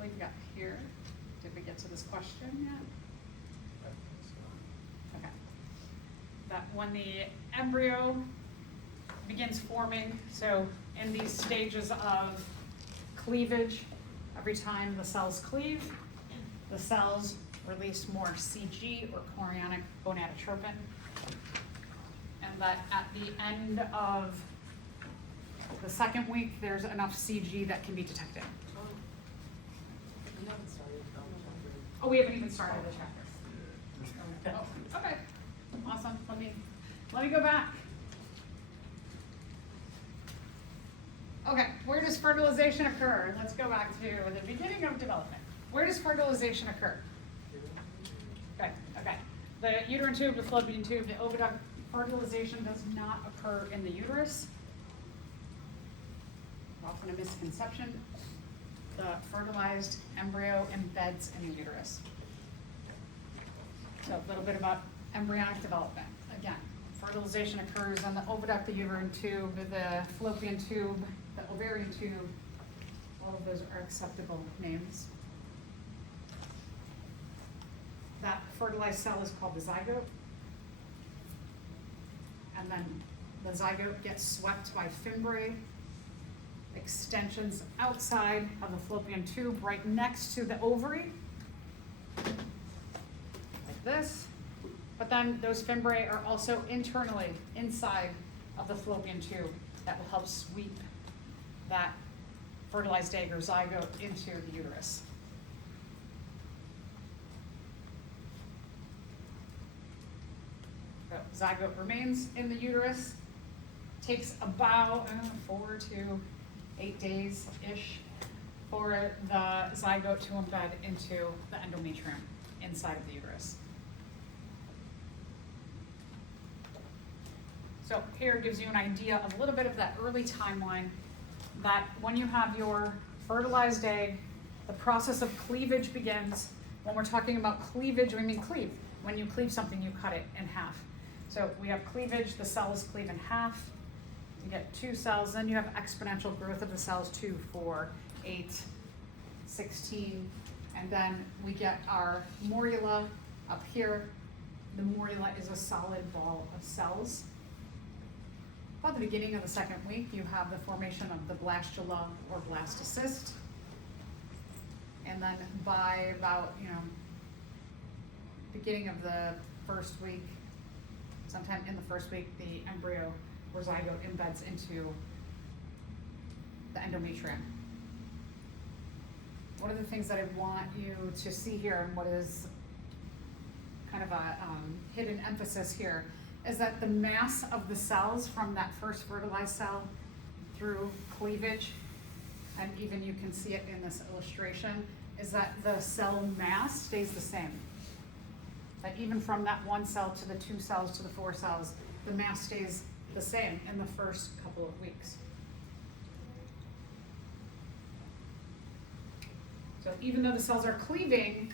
we've got here. Did we get to this question yet? Okay. That when the embryo begins forming, so in these stages of cleavage, every time the cells cleave, the cells release more CG or chorionic gonadotropin. And that at the end of the second week, there's enough CG that can be detected. Oh, we haven't even started the chapter. Oh, okay, awesome. Let me go back. Okay, where does fertilization occur? Let's go back to the beginning of development. Where does fertilization occur? Okay. The uterine tube, the fallopian tube, the oviduct. Fertilization does not occur in the uterus. Often a misconception. The fertilized embryo embeds in the uterus. So a little bit about embryonic development. Again, fertilization occurs in the oviduct, the uterine tube, the fallopian tube, the ovarian tube. All of those are acceptable names. That fertilized cell is called the zygote. And then the zygote gets swept by fimbriae, extensions outside of the fallopian tube right next to the ovary, like this. But then those fimbriae are also internally inside of the fallopian tube that will help sweep that fertilized egg or zygote into the uterus. So zygote remains in the uterus, takes about 4 to 8 days-ish for the zygote to embed into the endometrium inside of the uterus. So here gives you an idea of a little bit of that early timeline, that when you have your fertilized egg, the process of cleavage begins. When we're talking about cleavage, we mean cleave. When you cleave something, you cut it in half. So we have cleavage, the cells cleave in half. You get 2 cells, then you have exponential growth of the cells, 2, 4, 8, 16, and then we get our morula up here. The morula is a solid ball of cells. About the beginning of the second week, you have the formation of the blastula or blastocyst. And then by about, beginning of the first week, sometime in the first week, the embryo or zygote embeds into the endometrium. One of the things that I want you to see here, and what is kind of a hidden emphasis here, is that the mass of the cells from that first fertilized cell through cleavage, and even you can see it in this illustration, is that the cell mass stays the same. That even from that 1 cell to the 2 cells to the 4 cells, the mass stays the same in the first couple of weeks. So even though the cells are cleaving,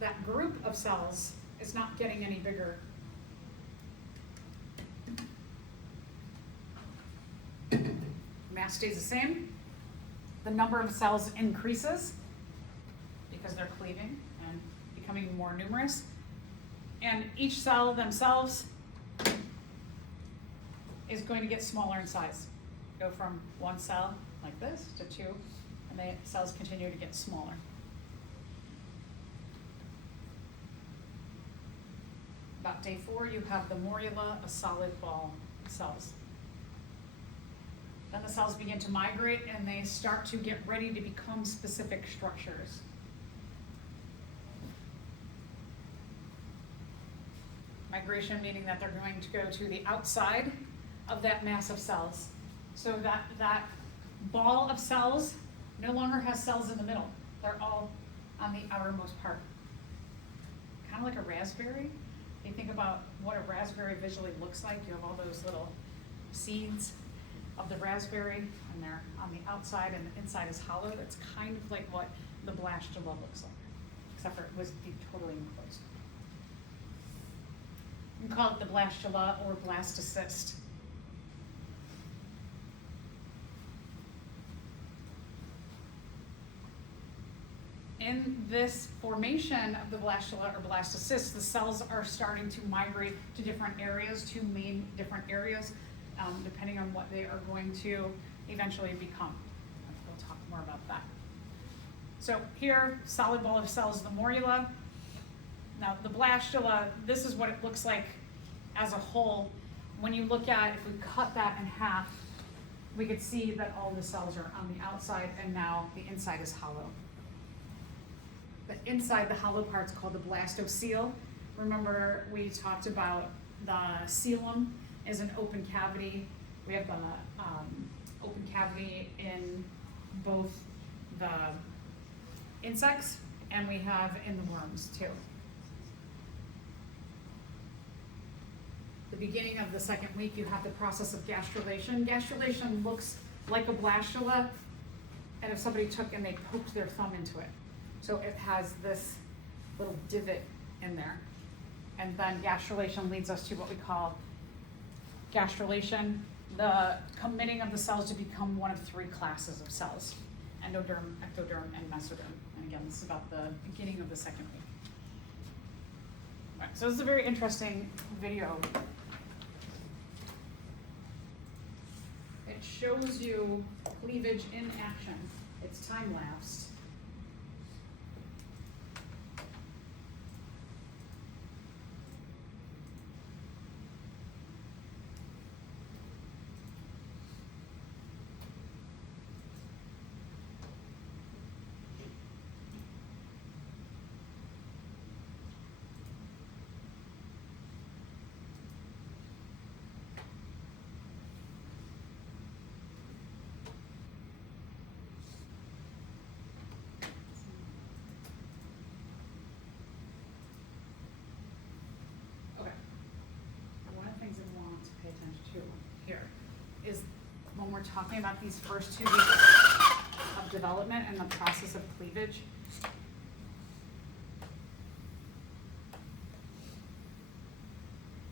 that group of cells is not getting any bigger. Mass stays the same. The number of cells increases because they're cleaving and becoming more numerous. And each cell themselves is going to get smaller in size. Go from 1 cell like this to 2, and the cells continue to get smaller. About day 4, you have the morula, a solid ball of cells. Then the cells begin to migrate and they start to get ready to become specific structures. Migration meaning that they're going to go to the outside of that mass of cells. So that ball of cells no longer has cells in the middle. They're all on the outermost part. Kind of like a raspberry. If you think about what a raspberry visually looks like, you have all those little seeds of the raspberry, and they're on the outside and the inside is hollow. That's kind of like what the blastula looks like, except for it was totally enclosed. You can call it the blastula or blastocyst. in this formation of the blastula or blastocyst, the cells are starting to migrate to different areas, to main different areas, depending on what they are going to eventually become. We'll talk more about that. So here, solid ball of cells, the morula. Now the blastula, this is what it looks like as a whole. When you look at, if we cut that in half, we could see that all the cells are on the outside and now the inside is hollow. The inside, the hollow part's called the blastocele. Remember we talked about the coelom is an open cavity. We have the open cavity in both the insects and we have in the worms too. The beginning of the second week, you have the process of gastrulation. Gastrulation looks like a blastula, and if somebody took and they poked their thumb into it. So it has this little divot in there. And then gastrulation leads us to what we call gastrulation, the committing of the cells to become one of three classes of cells: endoderm, ectoderm, and mesoderm. And again, this is about the beginning of the second week. All right, so this is a very interesting video. It shows you cleavage in action. It's time-lapsed. Is when we're talking about these first 2 weeks of development and the process of cleavage.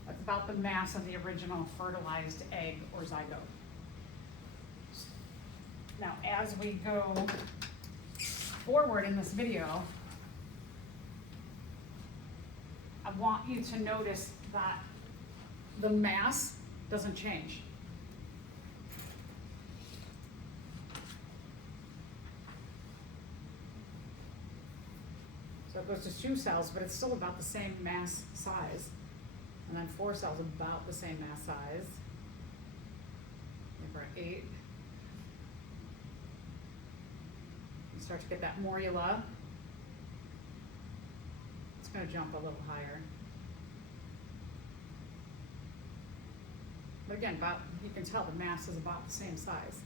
That's about the mass of the original fertilized egg or zygote. Now, as we go forward in this video, I want you to notice that the mass doesn't change. So it goes to 2 cells, but it's still about the same mass size. And then 4 cells about the same mass size. Number 8. You start to get that morula. It's going to jump a little higher. But again, you can tell the mass is about the same size.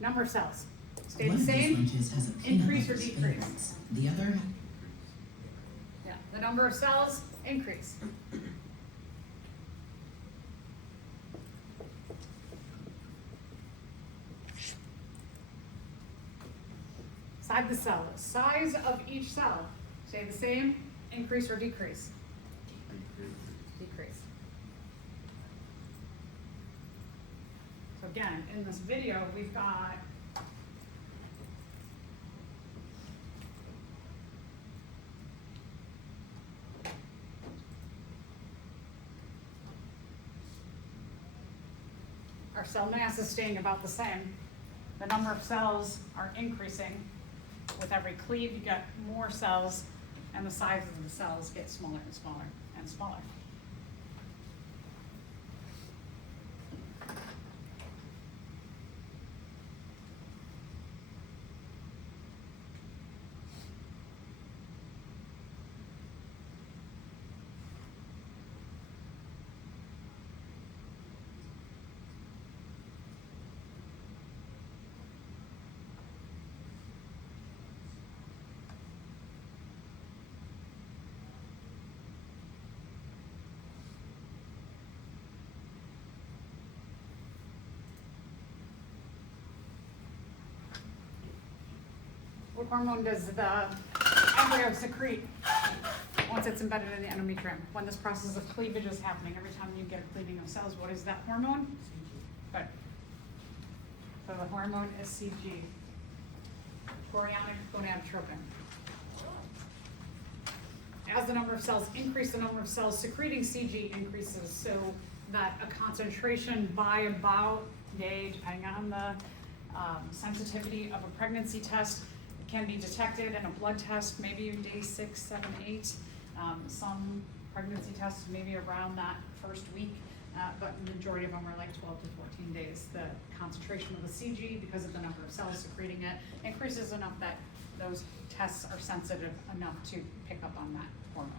Number of cells. Stay the same, increase or decrease. The other? Yeah, the number of cells, increase. Inside the cell, size of each cell. Stay the same, increase or decrease. Decrease. So again, in this video, we've got our cell mass is staying about the same. The number of cells are increasing. With every cleave, you get more cells, and the sizes of the cells get smaller and smaller and smaller. What hormone does the embryo secrete once it's embedded in the endometrium? When this process of cleavage is happening, every time you get a cleaving of cells, what is that hormone? Good. So the hormone is CG, chorionic gonadotropin. As the number of cells increase, the number of cells secreting CG increases, so that a concentration by about day, depending on the sensitivity of a pregnancy test, can be detected in a blood test, maybe day 6, 7, 8. Some pregnancy tests maybe around that first week, but the majority of them are like 12 to 14 days. The concentration of the CG, because of the number of cells secreting it, increases enough that those tests are sensitive enough to pick up on that hormone.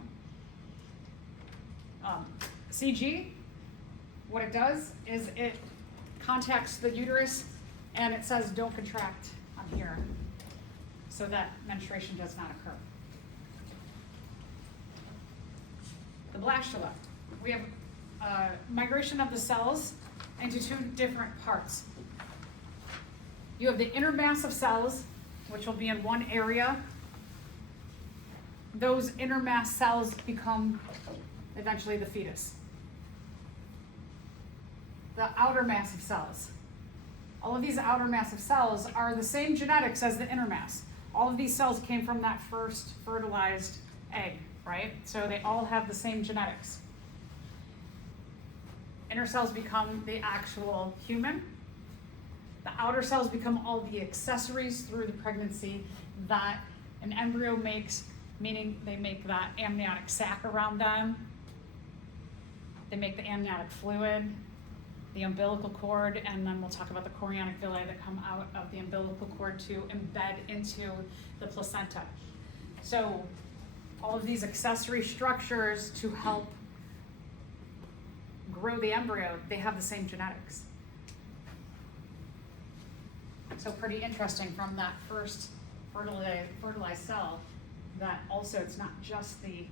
CG, what it does is it contacts the uterus and it says don't contract on here, so that menstruation does not occur. The blastula, we have migration of the cells into two different parts. You have the inner mass of cells, which will be in one area. Those inner mass cells become eventually the fetus. The outer mass of cells. All of these outer mass of cells are the same genetics as the inner mass. All of these cells came from that first fertilized egg, right? So they all have the same genetics. Inner cells become the actual human. The outer cells become all the accessories through the pregnancy that an embryo makes, meaning they make that amniotic sac around them. They make the amniotic fluid, the umbilical cord, and then we'll talk about the chorionic villi that come out of the umbilical cord to embed into the placenta. So all of these accessory structures to help grow the embryo, they have the same genetics. So pretty interesting from that first fertilized cell that also it's not just the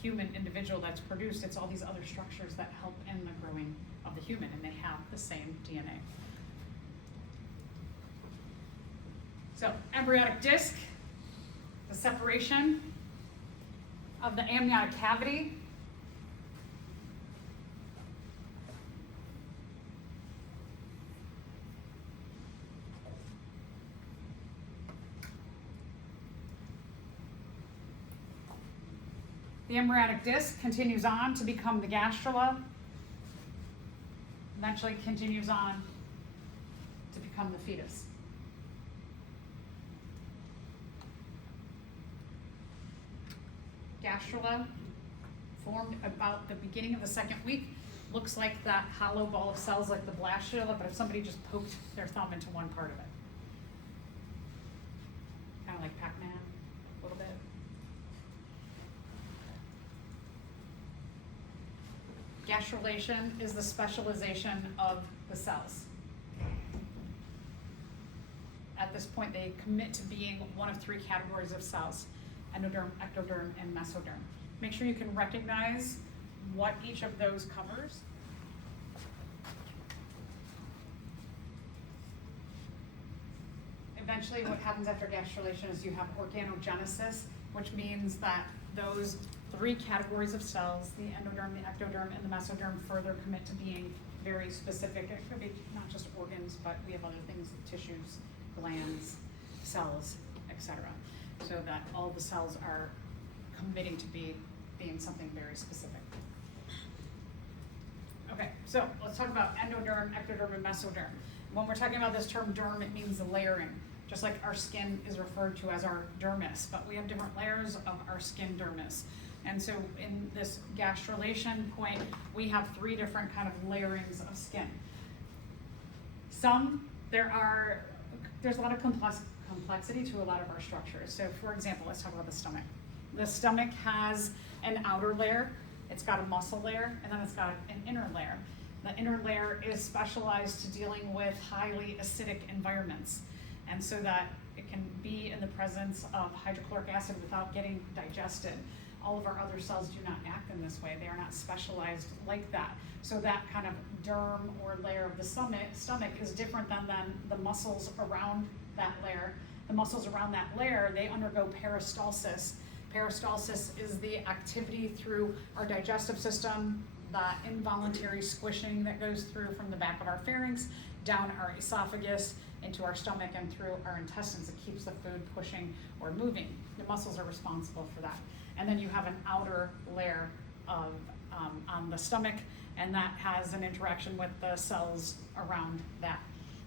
human individual that's produced, it's all these other structures that help in the growing of the human, and they have the same DNA. So embryonic disc, the separation of the amniotic cavity. The embryonic disc continues on to become the gastrula, eventually continues on to become the fetus. Gastrula formed about the beginning of the second week. Looks like that hollow ball of cells like the blastula, but if somebody just poked their thumb into one part of it. Kind of like Pac-Man, a little bit. Gastrulation is the specialization of the cells. At this point, they commit to being one of three categories of cells: endoderm, ectoderm, and mesoderm. Make sure you can recognize what each of those covers. Eventually, what happens after gastrulation is you have organogenesis, which means that those three categories of cells, the endoderm, the ectoderm, and the mesoderm, further commit to being very specific. It could be not just organs, but we have other things, tissues, glands, cells, etc. So that all the cells are committing to being something very specific. Okay, so let's talk about endoderm, ectoderm, and mesoderm. When we're talking about this term derm, it means the layering. Just like our skin is referred to as our dermis, but we have different layers of our skin dermis. And so in this gastrulation point, we have three different kind of layerings of skin. There's a lot of complexity to a lot of our structures. So for example, let's talk about the stomach. The stomach has an outer layer, it's got a muscle layer, and then it's got an inner layer. The inner layer is specialized to dealing with highly acidic environments. And so that it can be in the presence of hydrochloric acid without getting digested. All of our other cells do not act in this way. They are not specialized like that. So that kind of derm or layer of the stomach is different than the muscles around that layer the muscles around that layer, they undergo peristalsis. Peristalsis is the activity through our digestive system, that involuntary squishing that goes through from the back of our pharynx, down our esophagus, into our stomach, and through our intestines. It keeps the food pushing or moving. The muscles are responsible for that. And then you have an outer layer of on the stomach, and that has an interaction with the cells around that.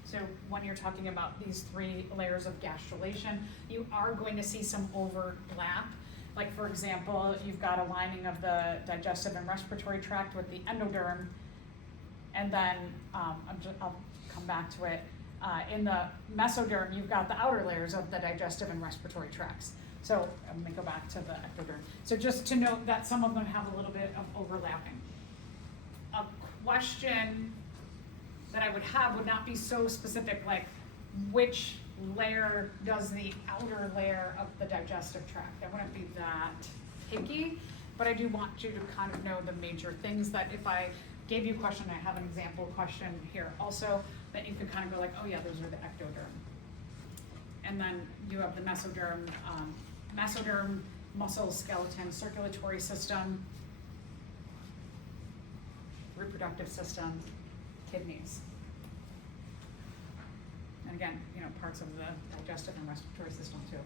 So when you're talking about these 3 layers of gastrulation, you are going to see some overlap. Like, for example, you've got a lining of the digestive and respiratory tract with the endoderm, and then I'll come back to it. In the mesoderm, you've got the outer layers of the digestive and respiratory tracts. So I'm going to go back to the ectoderm. So just to note that some of them have a little bit of overlapping. A question that I would have would not be so specific, like which layer does the outer layer of the digestive tract. I wouldn't be that picky, but I do want you to kind of know the major things that if I gave you a question, I have an example question here also, that you could kind of go like, oh yeah, those are the ectoderm. And then you have the mesoderm, mesoderm, muscle, skeleton, circulatory system, reproductive system, kidneys. And again, you know, parts of the digestive and respiratory system too.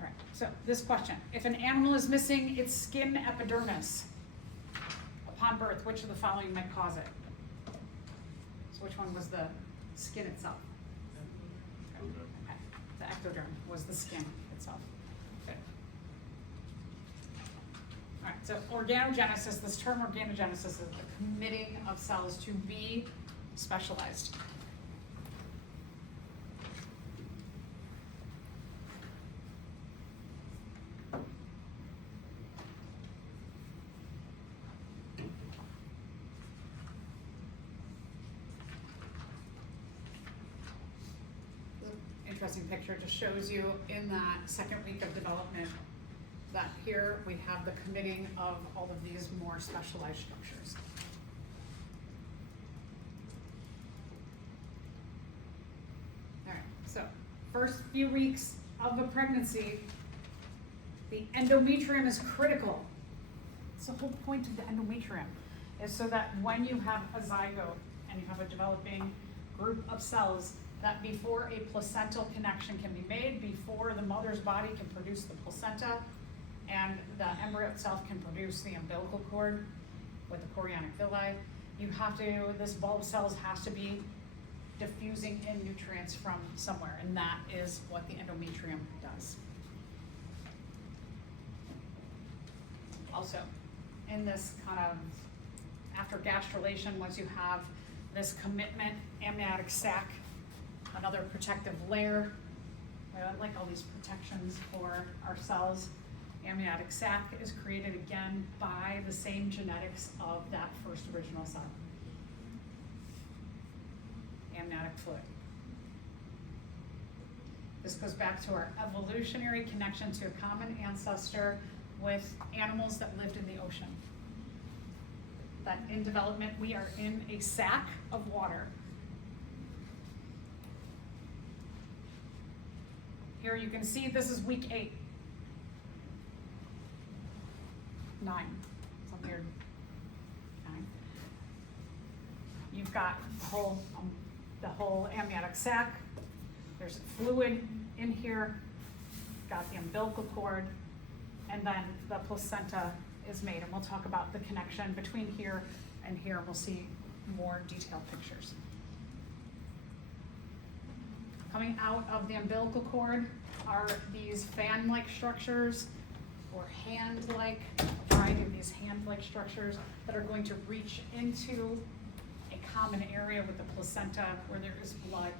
All right, so this question, if an animal is missing its skin epidermis upon birth, which of the following might cause it? So which one was the skin itself? Okay. The ectoderm was the skin itself. Good. All right, so organogenesis, this term organogenesis is the committing of cells to be specialized. Interesting picture, just shows you in that second week of development that here we have the committing of all of these more specialized structures. All right, so first few weeks of a pregnancy, the endometrium is critical. It's the whole point of the endometrium, is so that when you have a zygote and you have a developing group of cells, that before a placental connection can be made, before the mother's body can produce the placenta, and the embryo itself can produce the umbilical cord with the chorionic villi, you have to, this bulb cells has to be diffusing in nutrients from somewhere, and that is what the endometrium does. Also, in this kind of, after gastrulation, once you have this commitment, amniotic sac, another protective layer. I like all these protections for our cells. Amniotic sac is created again by the same genetics of that first original cell. Amniotic fluid. This goes back to our evolutionary connection to a common ancestor with animals that lived in the ocean. That in development, we are in a sac of water. Here you can see this is week 8. 9. It's a weird 9. You've got the whole amniotic sac. There's fluid in here. Got the umbilical cord, and then the placenta is made. And we'll talk about the connection between here and here. We'll see more detailed pictures. Coming out of the umbilical cord are these fan-like structures or hand-like, a variety of these hand-like structures that are going to reach into a common area with the placenta where there is blood.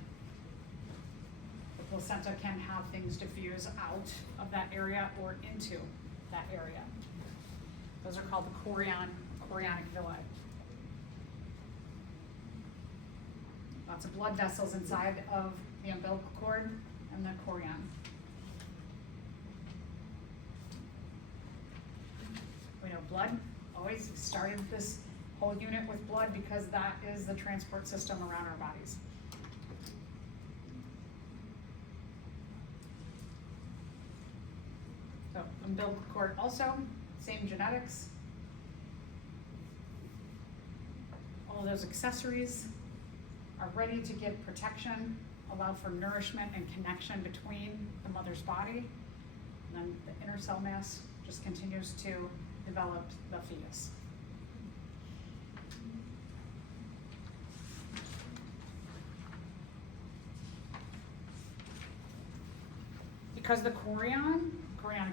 The placenta can have things diffuse out of that area or into that area. Those are called the chorionic villi. Lots of blood vessels inside of the umbilical cord and the chorion. blood. Always started this whole unit with blood because that is the transport system around our bodies. So umbilical cord also, same genetics. All of those accessories are ready to give protection, allow for nourishment and connection between the mother's body, and then the inner cell mass just continues to develop the fetus. Because the chorionic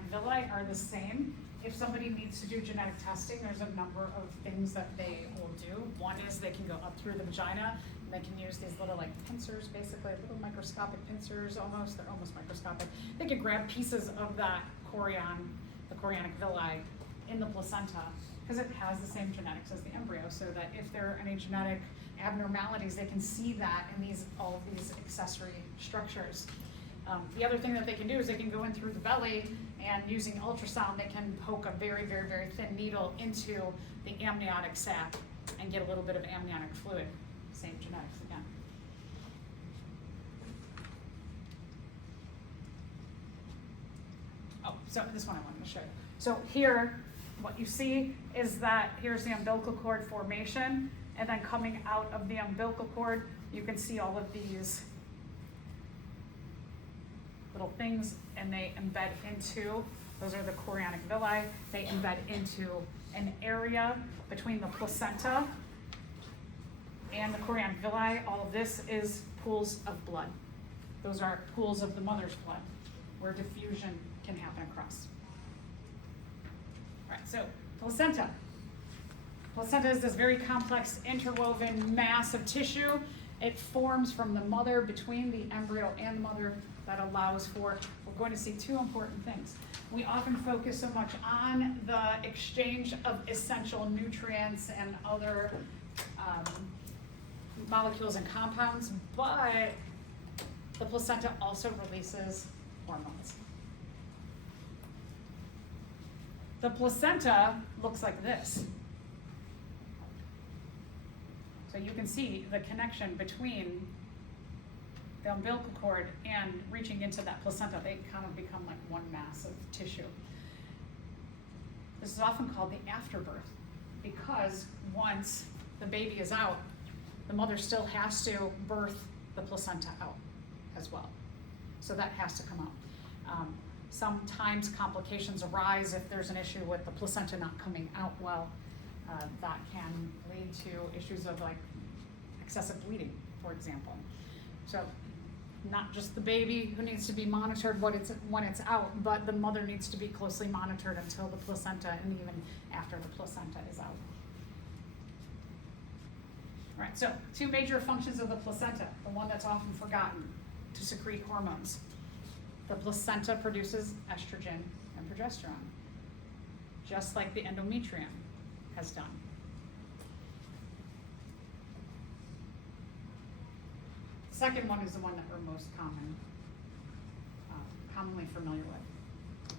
villi are the same, if somebody needs to do genetic testing, there's a number of things that they will do. One is they can go up through the vagina, and they can use these little like pincers, basically little microscopic pincers almost, they're almost microscopic. They can grab pieces of that the chorionic villi in the placenta, because it has the same genetics as the embryo, so that if there are any genetic abnormalities, they can see that in all of these accessory structures. The other thing that they can do is they can go in through the belly, and using ultrasound, they can poke a very, very, very thin needle into the amniotic sac and get a little bit of amniotic fluid. Same genetics again. Oh, so this one I wanted to show you. So here, what you see is that here's the umbilical cord formation, and then coming out of the umbilical cord, you can see all of these little things, and they embed into, those are the chorionic villi, they embed into an area between the placenta and the chorionic villi. All of this is pools of blood. Those are pools of the mother's blood where diffusion can happen across. All right, so placenta. Placenta is this very complex interwoven mass of tissue. It forms from the mother, between the embryo and the mother, that allows for, we're going to see two important things. We often focus so much on the exchange of essential nutrients and other molecules and compounds, but the placenta also releases hormones. The placenta looks like this. So you can see the connection between the umbilical cord and reaching into that placenta. They kind of become like one mass of tissue. This is often called the afterbirth, because once the baby is out, the mother still has to birth the placenta out as well. So that has to come out. Sometimes complications arise if there's an issue with the placenta not coming out well. That can lead to issues of like excessive bleeding, for example. So not just the baby who needs to be monitored when it's out, but the mother needs to be closely monitored until the placenta, and even after the placenta is out. All right, so two major functions of the placenta, the one that's often forgotten, to secrete hormones. The placenta produces estrogen and progesterone, just like the endometrium has done. Second one is the one that we're most commonly familiar with.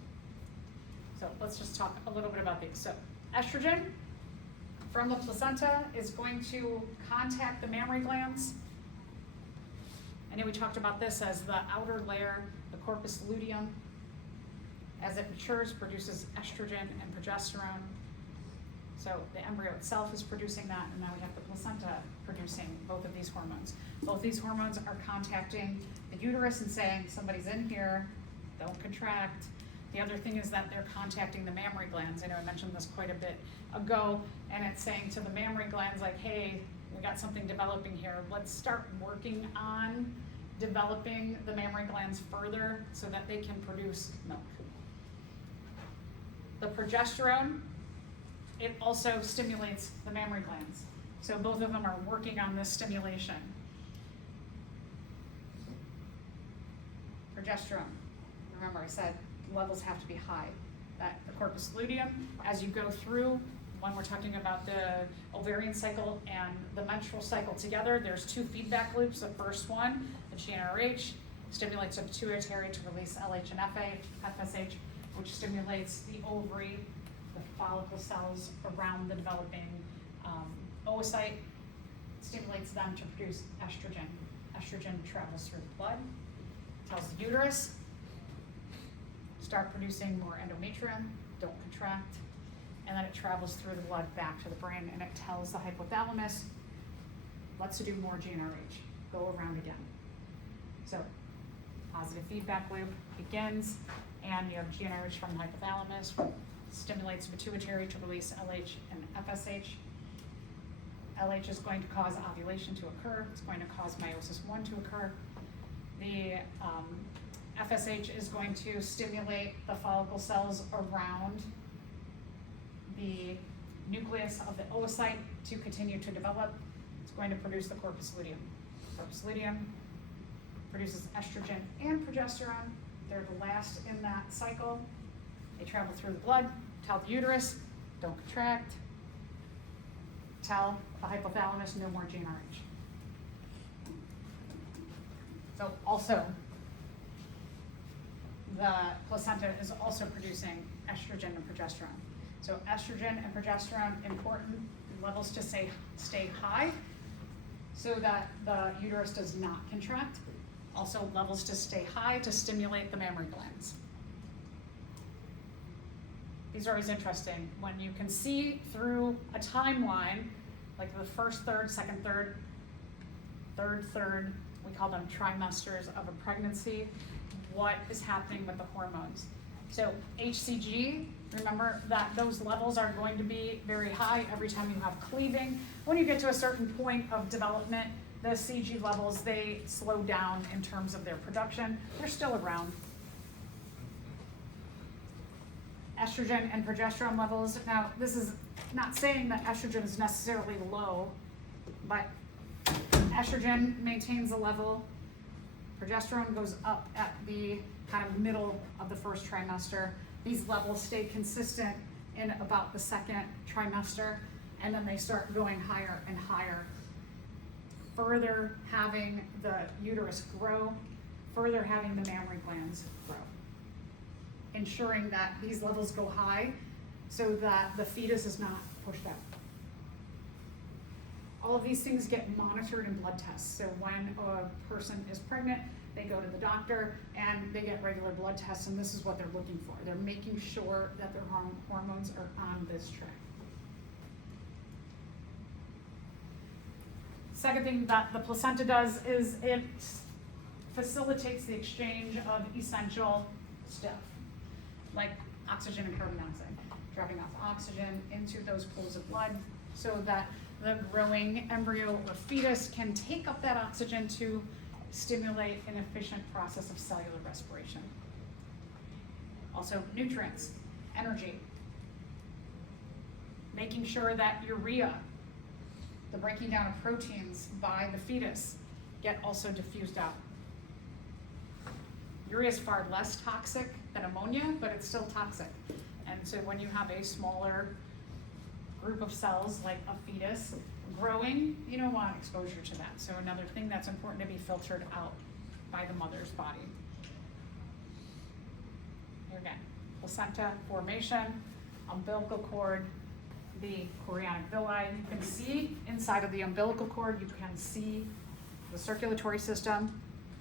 So let's just talk a little bit about these. So estrogen from the placenta is going to contact the mammary glands. I know we talked about this as the outer layer, the corpus luteum. As it matures, produces estrogen and progesterone. So the embryo itself is producing that, and now we have the placenta producing both of these hormones. Both these hormones are contacting the uterus and saying, somebody's in here, don't contract. The other thing is that they're contacting the mammary glands. I know I mentioned this quite a bit ago, and it's saying to the mammary glands like, hey, we got something developing here. Let's start working on developing the mammary glands further so that they can produce milk. The progesterone, it also stimulates the mammary glands. So both of them are working on this stimulation. Progesterone, remember I said levels have to be high. That the corpus luteum, as you go through, when we're talking about the ovarian cycle and the menstrual cycle together, there's two feedback loops. The first one, the GnRH, stimulates the pituitary to release LH and FSH, which stimulates the ovary the follicle cells around the developing oocyte, stimulates them to produce estrogen. Estrogen travels through the blood, tells the uterus, start producing more endometrium, don't contract, and then it travels through the blood back to the brain, and it tells the hypothalamus, let's do more GnRH, go around again. So, positive feedback loop begins, and you have GnRH from the hypothalamus, stimulates the pituitary to release LH and FSH. LH is going to cause ovulation to occur, it's going to cause meiosis I to occur. The FSH is going to stimulate the follicle cells around the nucleus of the oocyte to continue to develop. It's going to produce the corpus luteum. Corpus luteum produces estrogen and progesterone. They're the last in that cycle. They travel through the blood, tell the uterus, don't contract, tell the hypothalamus, no more GnRH. So also, the placenta is also producing estrogen and progesterone. So estrogen and progesterone, important levels to stay high so that the uterus does not contract. Also levels to stay high to stimulate the mammary glands. These are always interesting when you can see through a timeline, like the first third, second third, third third, we call them trimesters of a pregnancy, what is happening with the hormones. So HCG, remember that those levels are going to be very high every time you have cleaving. When you get to a certain point of development, the CG levels, they slow down in terms of their production. They're still around. Estrogen and progesterone levels. Now, this is not saying that estrogen is necessarily low, but estrogen maintains a level. Progesterone goes up at the kind of middle of the first trimester. These levels stay consistent in about the second trimester, and then they start going higher and higher, further having the uterus grow, further having the mammary glands grow, ensuring that these levels go high so that the fetus is not pushed out. All of these things get monitored in blood tests. So when a person is pregnant, they go to the doctor and they get regular blood tests, and this is what they're looking for. They're making sure that their hormones are on this track. Second thing that the placenta does is it facilitates the exchange of essential stuff, like oxygen and carbon dioxide, dropping off oxygen into those pools of blood so that the growing embryo or fetus can take up that oxygen to stimulate an efficient process of cellular respiration. Also, nutrients, energy, making sure that urea, the breaking down of proteins by the fetus, get also diffused out. Urea is far less toxic than ammonia, but it's still toxic. And so when you have a smaller group of cells like a fetus growing, you don't want exposure to that. So another thing that's important to be filtered out by the mother's body. Here again, placenta formation, umbilical cord, the chorionic villi. You can see inside of the umbilical cord, you can see the circulatory system,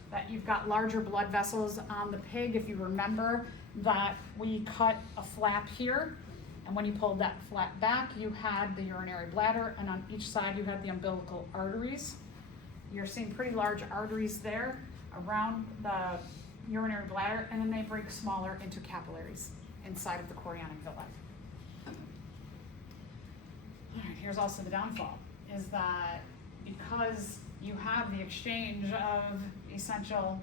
that you've got larger blood vessels on the pig. If you remember that we cut a flap here, and when you pulled that flap back, you had the urinary bladder, and on each side you had the umbilical arteries. You're seeing pretty large arteries there around the urinary bladder, and then they break smaller into capillaries inside of the chorionic villi. All right, here's also the downfall, is that because you have the exchange of essential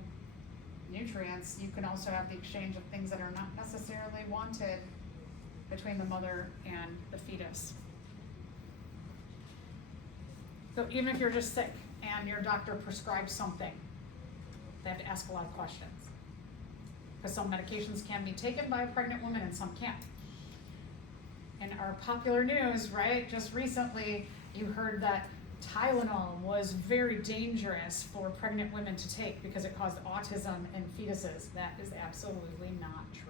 nutrients, you can also have the exchange of things that are not necessarily wanted between the mother and the fetus. So even if you're just sick and your doctor prescribes something, they have to ask a lot of questions. Because some medications can be taken by a pregnant woman and some can't. In our popular news, right, just recently, you heard that Tylenol was very dangerous for pregnant women to take because it caused autism in fetuses. That is absolutely not true.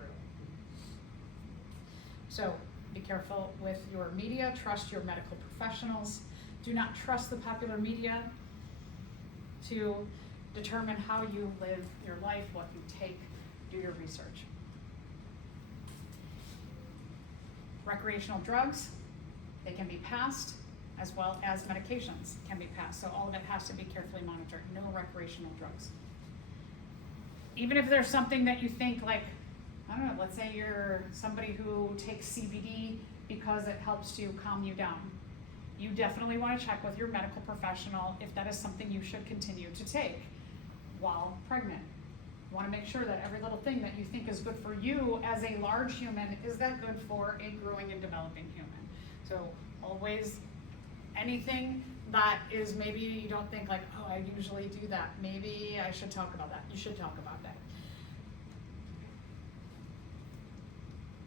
So Be careful with your media. Trust your medical professionals. Do not trust the popular media to determine how you live your life, what you take. Do your research. Recreational drugs, they can be passed, as well as medications can be passed. So all of it has to be carefully monitored. No recreational drugs. Even if there's something that you think like, I don't know, let's say you're somebody who takes CBD because it helps to calm you down. You definitely want to check with your medical professional if that is something you should continue to take while pregnant. You want to make sure that every little thing that you think is good for you as a large human, is that good for a growing and developing human? So always anything that is maybe you don't think like, oh, I usually do that. Maybe I should talk about that. You should talk about that.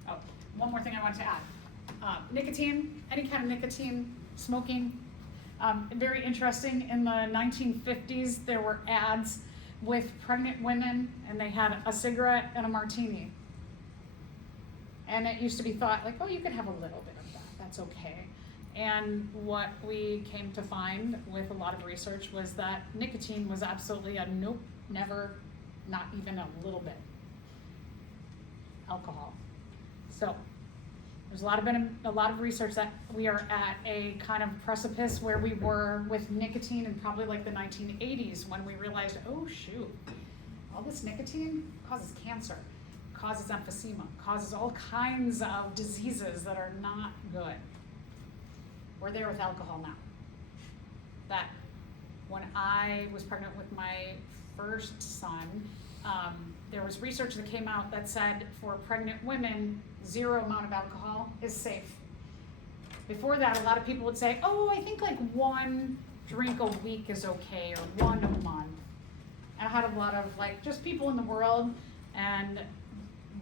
Oh, one more thing I want to add. Nicotine, any kind of nicotine, smoking. Very interesting, in the 1950s, there were ads with pregnant women, and they had a cigarette and a martini. And it used to be thought like, oh, you could have a little bit of that, that's okay. And what we came to find with a lot of research was that nicotine was absolutely a nope, never, not even a little bit. Alcohol. So there's been a lot of research that we are at a kind of precipice where we were with nicotine in probably like the 1980s, when we realized, oh shoot, all this nicotine causes cancer, causes emphysema, causes all kinds of diseases that are not good. We're there with alcohol now. That when I was pregnant with my first son, there was research that came out that said for pregnant women, 0 amount of alcohol is safe. Before that, a lot of people would say, oh, I think like 1 drink a week is okay, or 1 a month. And I had a lot of like just people in the world and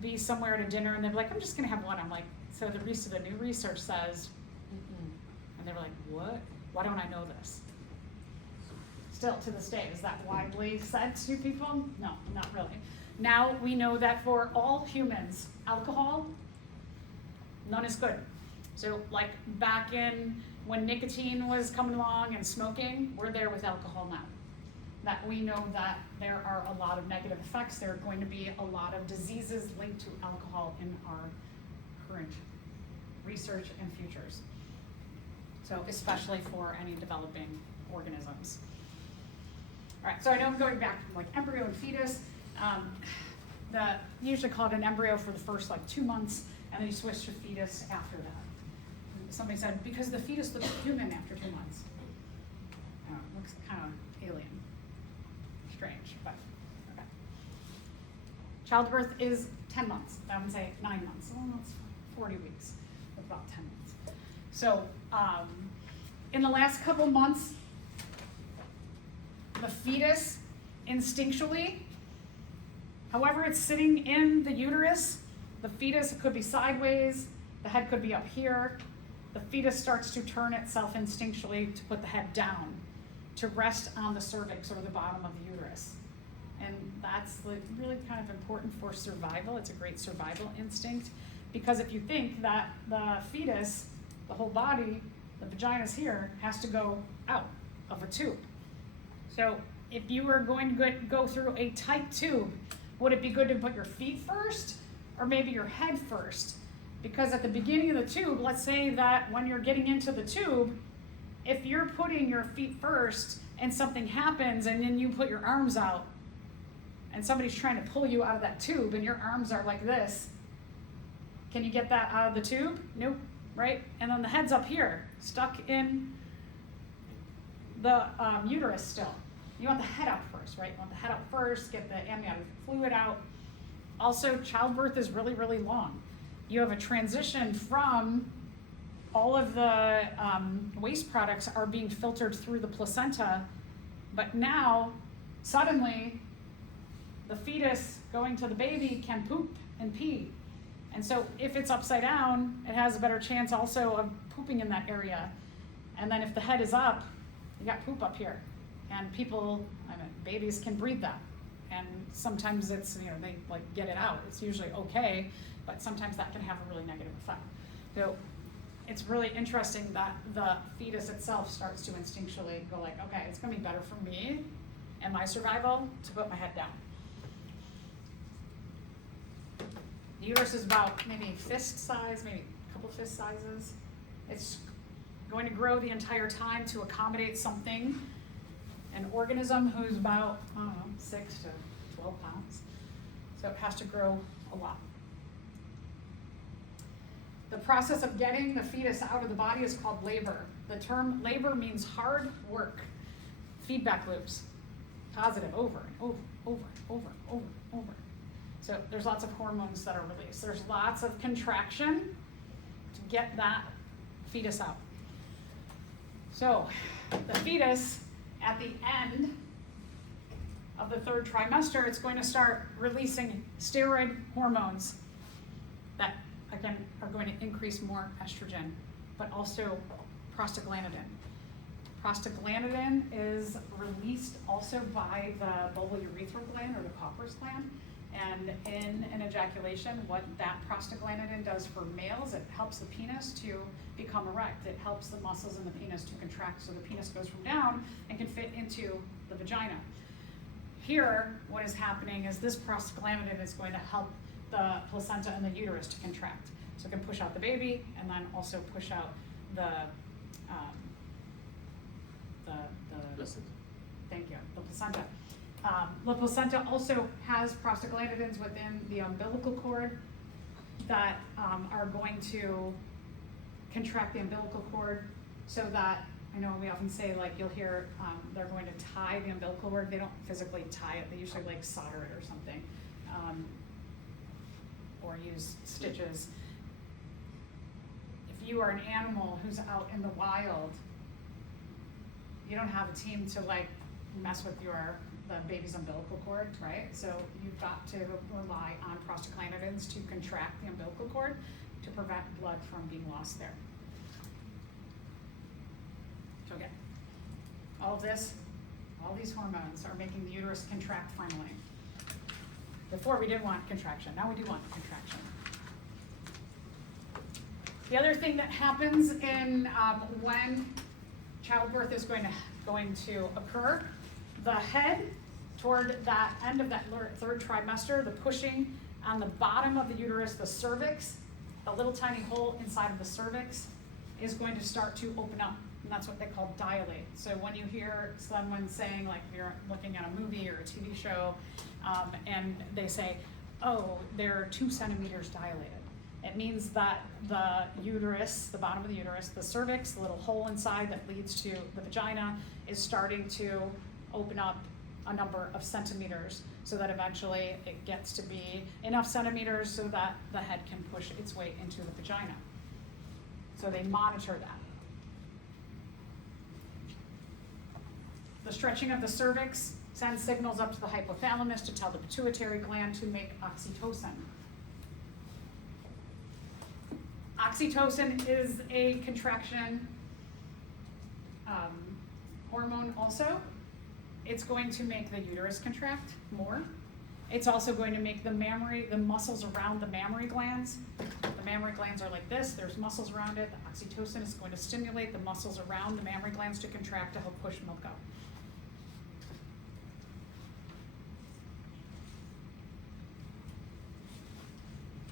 be somewhere at a dinner and they'd be like, I'm just gonna have 1. I'm like, so the new research says, and they were like, what? Why don't I know this? Still to this day, is that widely said to people? No, not really. Now we know that for all humans, alcohol, none is good. So like back in when nicotine was coming along and smoking, we're there with alcohol now. That we know that there are a lot of negative effects. There are going to be a lot of diseases linked to alcohol in our current research and futures. So especially for any developing organisms. All right, so I know I'm going back from like embryo and fetus. Usually call it an embryo for the first like 2 months, and then you switch to fetus after that. Somebody said, because the fetus looks human after 2 months. Looks kind of alien. Strange, but okay. Childbirth is 10 months. I would say 9 months. Well, that's 40 weeks. That's about 10 months. So in the last couple months, the fetus instinctually, however it's sitting in the uterus, the fetus could be sideways, the head could be up here. The fetus starts to turn itself instinctually to put the head down, to rest on the cervix or the bottom of the uterus. And that's like really kind of important for survival. It's a great survival instinct, because if you think that the fetus, the whole body, the vagina's here, has to go out of a tube. So if you were going to go through a tight tube, would it be good to put your feet first or maybe your head first? Because at the beginning of the tube, let's say that when you're getting into the tube, if you're putting your feet first and something happens and then you put your arms out and somebody's trying to pull you out of that tube and your arms are like this, can you get that out of the tube? Nope, right? And then the head's up here, stuck in the uterus still. You want the head out first, right? You want the head out first, get the amniotic fluid out. Also, childbirth is really, really long. You have a transition from all of the waste products are being filtered through the placenta, but now, suddenly, the fetus going to the baby can poop and pee. And so if it's upside down, it has a better chance also of pooping in that area. And then if the head is up, you got poop up here. And people, babies can breathe that. And sometimes it's, they like get it out. It's usually okay, but sometimes that can have a really negative effect. So it's really interesting that the fetus itself starts to instinctually go like, okay, it's gonna be better for me and my survival to put my head down. The uterus is about maybe fist size, maybe a couple fist sizes. It's going to grow the entire time to accommodate something, an organism who's about, 6 to 12 pounds. So it has to grow a lot. The process of getting the fetus out of the body is called labor. The term labor means hard work, feedback loops, positive, over and over, over, over, over, over. So there's lots of hormones that are released. There's lots of contraction to get that fetus out. So the fetus, at the end of the 3rd trimester, it's going to start releasing steroid hormones that, again, are going to increase more estrogen, but also prostaglandin. Prostaglandin is released also by the bulbourethral gland or the Cowper's gland. And in an ejaculation, what that prostaglandin does for males, it helps the penis to become erect. It helps the muscles in the penis to contract so the penis goes from down and can fit into the vagina. Here, what is happening is this prostaglandin is going to help the placenta and the uterus to contract. So it can push out the baby and then also push out the thank you, the placenta. The placenta also has prostaglandins within the umbilical cord that are going to contract the umbilical cord so that, I know we often say, like, you'll hear they're going to tie the umbilical cord. They don't physically tie it, they usually like solder it or something, or use stitches. If you are an animal who's out in the wild, you don't have a team to like mess with the baby's umbilical cord, right? So you've got to rely on prostaglandins to contract the umbilical cord to prevent blood from being lost there. So again, all of this, all these hormones are making the uterus contract finally. Before we didn't want contraction, now we do want contraction. The other thing that happens in when childbirth is going to occur, the head toward that end of that 3rd trimester, the pushing on the bottom of the uterus, the cervix, the little tiny hole inside of the cervix is going to start to open up, and that's what they call dilate. So when you hear someone saying, like, if you're looking at a movie or a TV show, and they say, oh, they're 2 centimeters dilated, it means that the uterus, the bottom of the uterus, the cervix, the little hole inside that leads to the vagina, is starting to open up a number of centimeters so that eventually it gets to be enough centimeters so that the head can push its way into the vagina. So they monitor that. The stretching of the cervix sends signals up to the hypothalamus to tell the pituitary gland to make oxytocin. Oxytocin is a contraction hormone also. It's going to make the uterus contract more. It's also going to make the muscles around the mammary glands. The mammary glands are like this, there's muscles around it. The oxytocin is going to stimulate the muscles around the mammary glands to contract to help push milk out.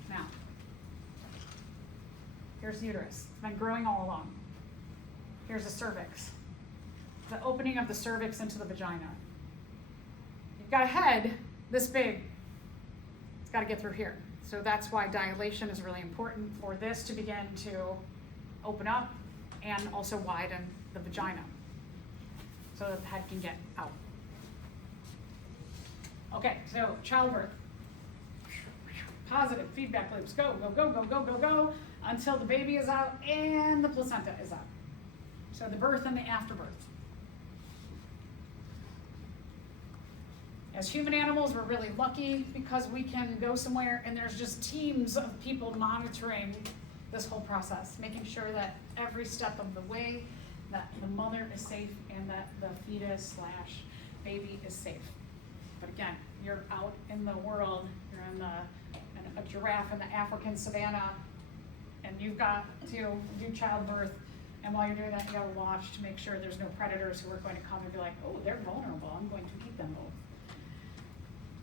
Now, here's the uterus. It's been growing all along. Here's the cervix. The opening of the cervix into the vagina. You've got a head this big. It's got to get through here. So that's why dilation is really important for this to begin to open up and also widen the vagina so that the head can get out. Okay, so childbirth. Positive feedback loops. Go, go, go, go, go, go, go, until the baby is out and the placenta is out. So the birth and the afterbirth. As human animals, we're really lucky because we can go somewhere and there's just teams of people monitoring this whole process, making sure that every step of the way that the mother is safe and that the fetus / baby is safe. But again, you're out in the world, you're in a giraffe in the African savannah, and you've got to do childbirth, and while you're doing that, you gotta watch to make sure there's no predators who are going to come and be like, oh, they're vulnerable, I'm going to eat them both.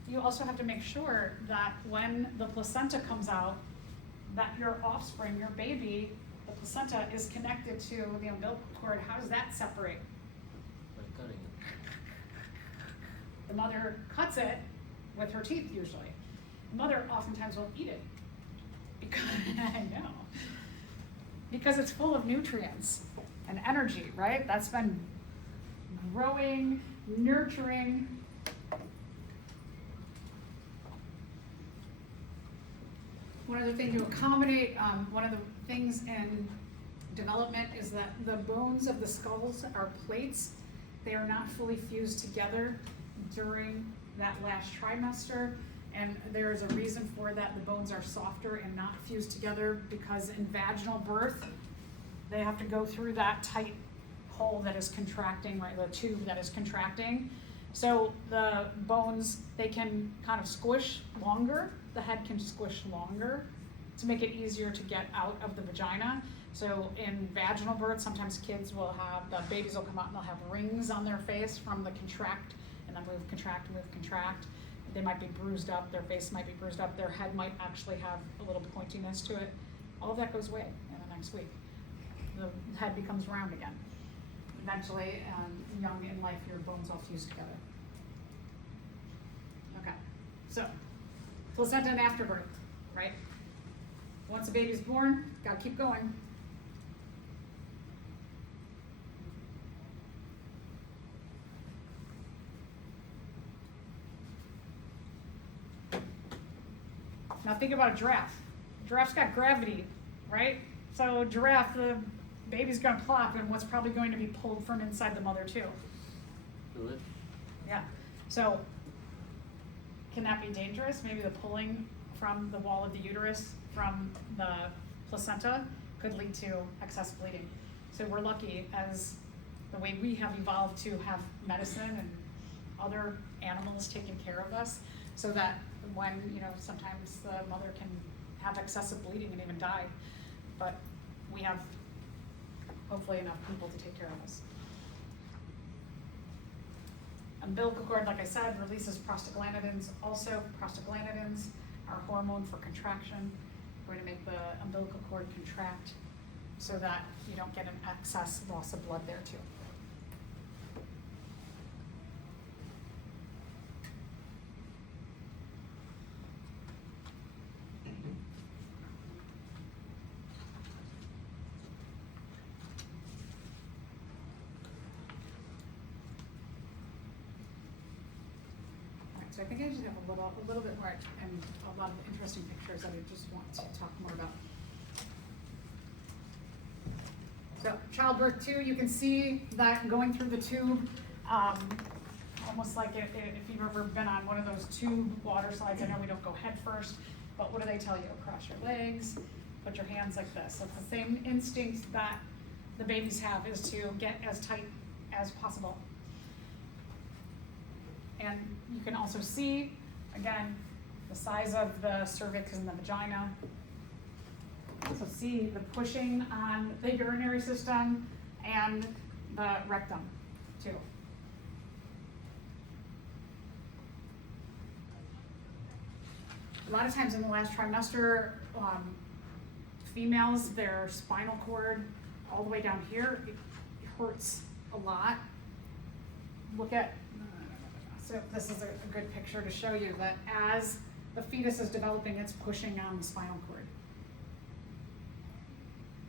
You also have to make sure that when the placenta comes out, that your offspring, your baby, the placenta is connected to the umbilical cord. How does that separate? By cutting it. The mother cuts it with her teeth usually. The mother oftentimes will eat it because, I know, because it's full of nutrients and energy, right? That's been growing, nurturing. One other thing to accommodate, one of the things in development is that the bones of the skulls are plates. They are not fully fused together during that last trimester, and there is a reason for that. The bones are softer and not fused together because in vaginal birth, they have to go through that tight hole that is contracting, right, the tube that is contracting. So the bones, they can kind of squish longer, the head can squish longer to make it easier to get out of the vagina. So in vaginal birth, sometimes kids will have, the babies will come out and they'll have rings on their face from the contract, and then move, contract, move, contract. They might be bruised up, their face might be bruised up, their head might actually have a little pointiness to it. All of that goes away in the next week. The head becomes round again. Eventually, young in life, your bones all fuse together. Okay, so placenta and afterbirth, right? Once a baby's born, gotta keep going. Now think about a giraffe. Giraffe's got gravity, right? So a giraffe, the baby's gonna plop, and what's probably going to be pulled from inside the mother too? The lip. Yeah, so can that be dangerous? Maybe the pulling from the wall of the uterus from the placenta could lead to excess bleeding. So we're lucky as the way we have evolved to have medicine and other animals taking care of us, so that when, sometimes the mother can have excessive bleeding and even die, but we have hopefully enough people to take care of us. Umbilical cord, like I said, releases prostaglandins. Also, prostaglandins are a hormone for contraction. We're going to make the umbilical cord contract so that you don't get an excess loss of blood there too. So I think I just have a little bit more and a lot of interesting pictures that I just want to talk more about. So childbirth too, you can see that going through the tube, almost like if you've ever been on one of those tube water slides. I know we don't go head first, but what do they tell you? Cross your legs, put your hands like this. It's the same instinct that the babies have, is to get as tight as possible. And you can also see, again, the size of the cervix and the vagina. Also see the pushing on the urinary system and the rectum too. A lot of times in the last trimester, females, their spinal cord all the way down here, it hurts a lot. Look at, so this is a good picture to show you that as the fetus is developing, it's pushing on the spinal cord.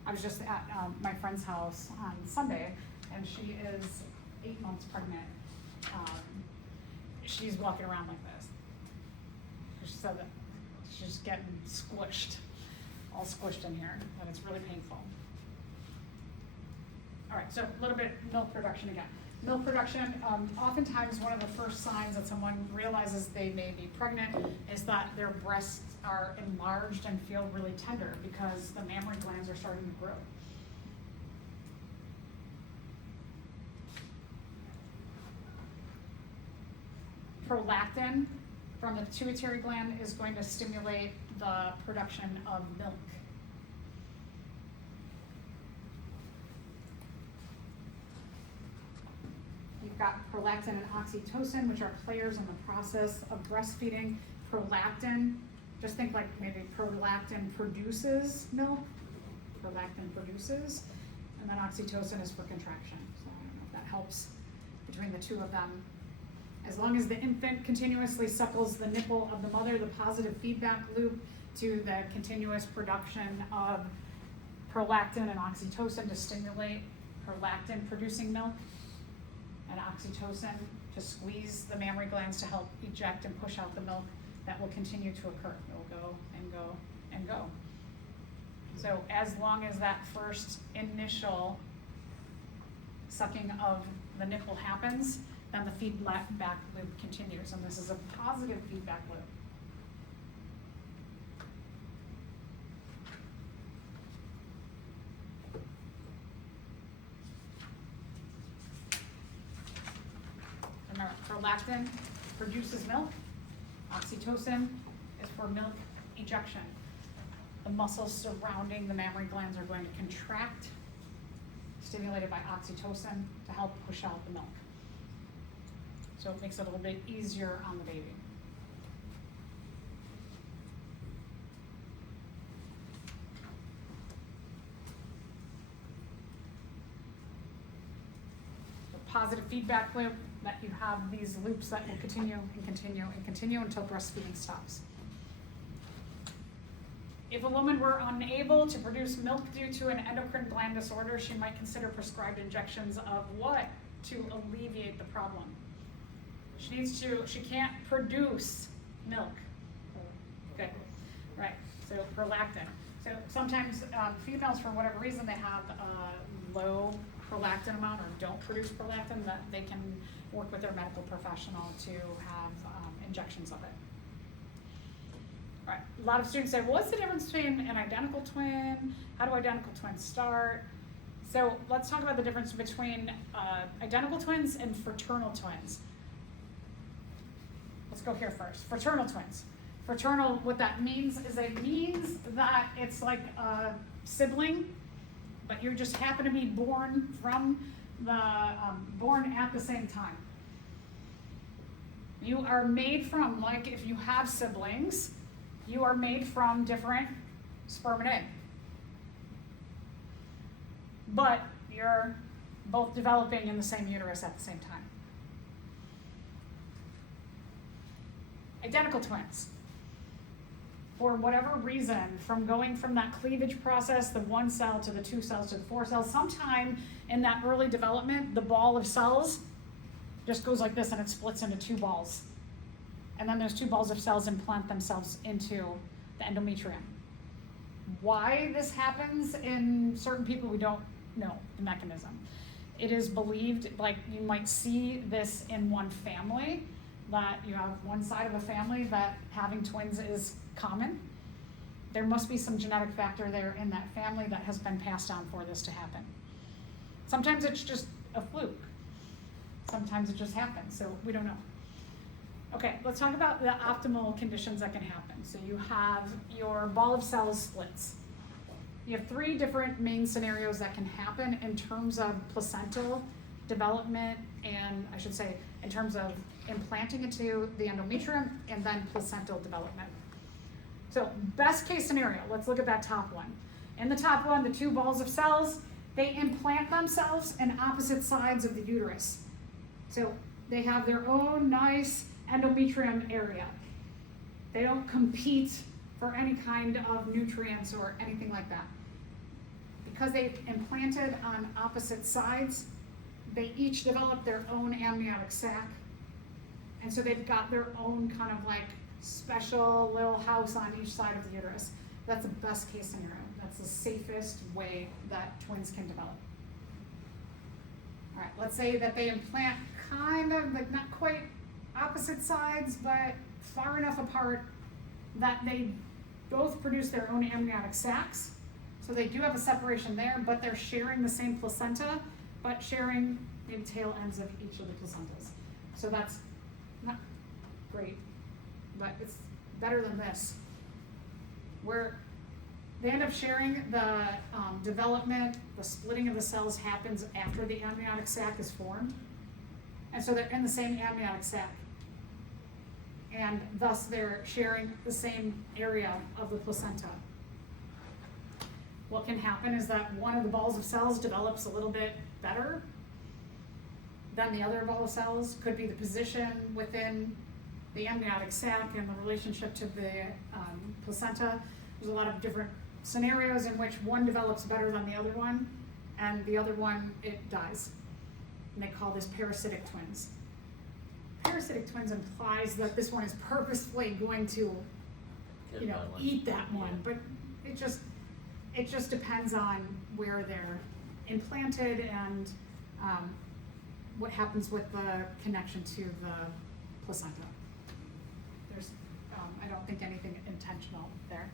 I was just at my friend's house on Sunday, and she is 8 months pregnant. She's walking around like this. She said that she's getting squished, all squished in here, and it's really painful. All right, so a little bit milk production again. Milk production, oftentimes one of the first signs that someone realizes they may be pregnant is that their breasts are enlarged and feel really tender because the mammary glands are starting to grow. Prolactin from the pituitary gland is going to stimulate the production of milk. we've got prolactin and oxytocin, which are players in the process of breastfeeding. Prolactin, just think like maybe prolactin produces milk, prolactin produces, and then oxytocin is for contraction. So I don't know if that helps between the two of them. As long as the infant continuously suckles the nipple of the mother, the positive feedback loop to the continuous production of prolactin and oxytocin to stimulate prolactin producing milk, and oxytocin to squeeze the mammary glands to help eject and push out the milk, that will continue to occur. It will go and go and go. So as long as that first initial sucking of the nipple happens, then the feedback loop continues, and this is a positive feedback loop. Remember, prolactin produces milk. Oxytocin is for milk ejection. The muscles surrounding the mammary glands are going to contract, stimulated by oxytocin to help push out the milk. So it makes it a little bit easier on the baby. Positive feedback loop, that you have these loops that will continue and continue and continue until breastfeeding stops. If a woman were unable to produce milk due to an endocrine gland disorder, she might consider prescribed injections of what to alleviate the problem? She can't produce milk. Okay, right, so prolactin. So sometimes females, for whatever reason, they have a low prolactin amount or don't produce prolactin, that they can work with their medical professional to have injections of it. All right, a lot of students say, well, what's the difference between an identical twin? How do identical twins start? So let's talk about the difference between identical twins and fraternal twins. Let's go here first. Fraternal twins. Fraternal, what that means is it means that it's like a sibling, but you just happen to be born from the born at the same time. You are made from, like if you have siblings, you are made from different sperm and egg. But you're both developing in the same uterus at the same time. Identical twins. For whatever reason, from going from that cleavage process, the 1 cell to the 2 cells to the 4 cells, sometime in that early development, the ball of cells just goes like this and it splits into 2 balls. And then those 2 balls of cells implant themselves into the endometrium. Why this happens in certain people, we don't know the mechanism. It is believed, like you might see this in one family, that you have one side of a family that having twins is common. There must be some genetic factor there in that family that has been passed down for this to happen. Sometimes it's just a fluke. Sometimes it just happens, so we don't know. Okay, let's talk about the optimal conditions that can happen. So you have your ball of cells splits. You have 3 different main scenarios that can happen in terms of placental development, and I should say in terms of implanting into the endometrium and then placental development. So best case scenario, let's look at that top one. In the top one, the 2 balls of cells, they implant themselves in opposite sides of the uterus. So they have their own nice endometrium area. They don't compete for any kind of nutrients or anything like that. Because they've implanted on opposite sides, they each develop their own amniotic sac. And so they've got their own kind of like special little house on each side of the uterus. That's the best case scenario. That's the safest way that twins can develop. All right, let's say that they implant kind of like not quite opposite sides, but far enough apart that they both produce their own amniotic sacs. So they do have a separation there, but they're sharing the same placenta, but sharing maybe tail ends of each of the placentas. So that's not great, but it's better than this, where they end up sharing the development, the splitting of the cells happens after the amniotic sac is formed. And so they're in the same amniotic sac. And thus they're sharing the same area of the placenta. What can happen is that one of the balls of cells develops a little bit better than the other ball of cells. Could be the position within the amniotic sac and the relationship to the placenta. There's a lot of different scenarios in which one develops better than the other one, and the other one, it dies. And they call this parasitic twins. Parasitic twins implies that this one is purposefully going to, Get that one. eat that one, Yeah. but it just depends on where they're implanted and what happens with the connection to the placenta. There's, I don't think anything intentional there.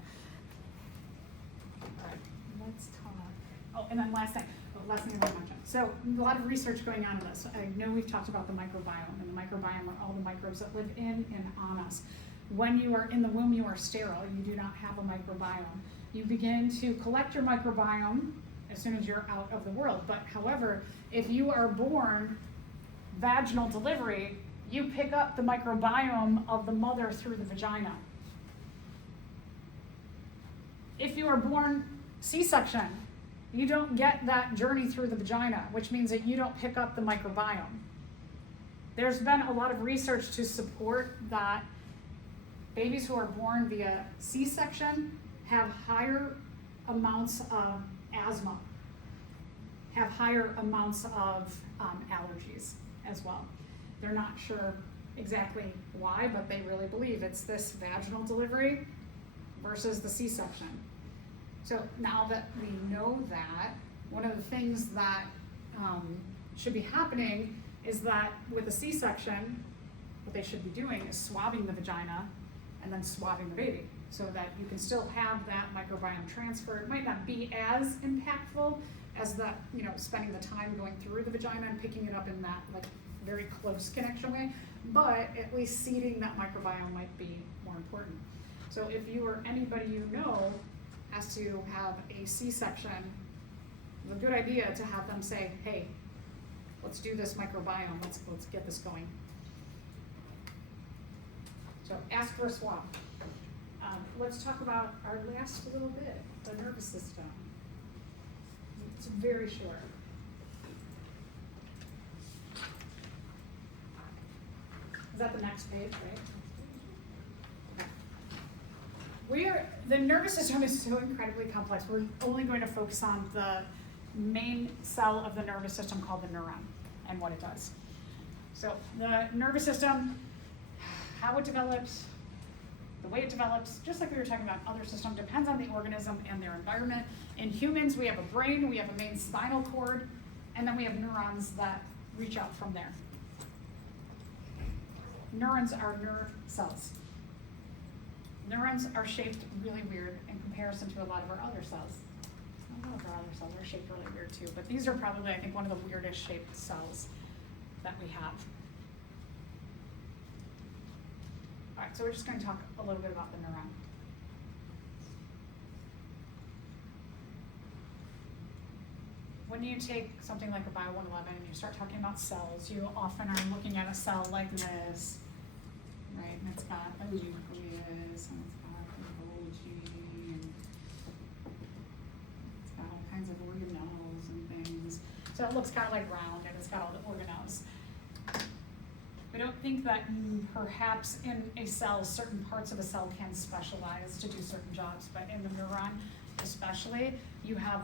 All right, let's talk. Oh, and then last thing I want to mention. So a lot of research going on in this. I know we've talked about the microbiome, and the microbiome are all the microbes that live in and on us. When you are in the womb, you are sterile. You do not have a microbiome. You begin to collect your microbiome as soon as you're out of the world. But however, if you are born vaginal delivery, you pick up the microbiome of the mother through the vagina. If you are born C-section, you don't get that journey through the vagina, which means that you don't pick up the microbiome. There's been a lot of research to support that babies who are born via C-section have higher amounts of asthma, have higher amounts of allergies as well. They're not sure exactly why, but they really believe it's this vaginal delivery versus the C-section. So now that we know that, one of the things that should be happening is that with a C-section, what they should be doing is swabbing the vagina and then swabbing the baby so that you can still have that microbiome transfer. It might not be as impactful as that, spending the time going through the vagina and picking it up in that like very close connection way, but at least seeding that microbiome might be more important. So if you or anybody you know has to have a C-section, it's a good idea to have them say, hey, let's do this microbiome, let's get this going. So ask for a swab. Let's talk about our last little bit, the nervous system. It's very short. Is that the next page, right? Okay. The nervous system is so incredibly complex. We're only going to focus on the main cell of the nervous system called the neuron and what it does. So the nervous system, how it develops, the way it develops, just like we were talking about other systems, depends on the organism and their environment. In humans, we have a brain, we have a main spinal cord, and then we have neurons that reach out from there. Neurons are nerve cells. Neurons are shaped really weird in comparison to a lot of our other cells. A lot of our other cells are shaped really weird too, but these are probably, I think, one of the weirdest shaped cells that we have. All right, so we're just going to talk a little bit about the neuron. When you take something like a Bio 111 and you start talking about cells, you often are looking at a cell like this, right? And it's got a nucleus, and it's got a Golgi, and it's got all kinds of organelles and things. So it looks kind of like round, and it's got all the organelles. We don't think that perhaps in a cell, certain parts of a cell can specialize to do certain jobs, but in the neuron especially, you have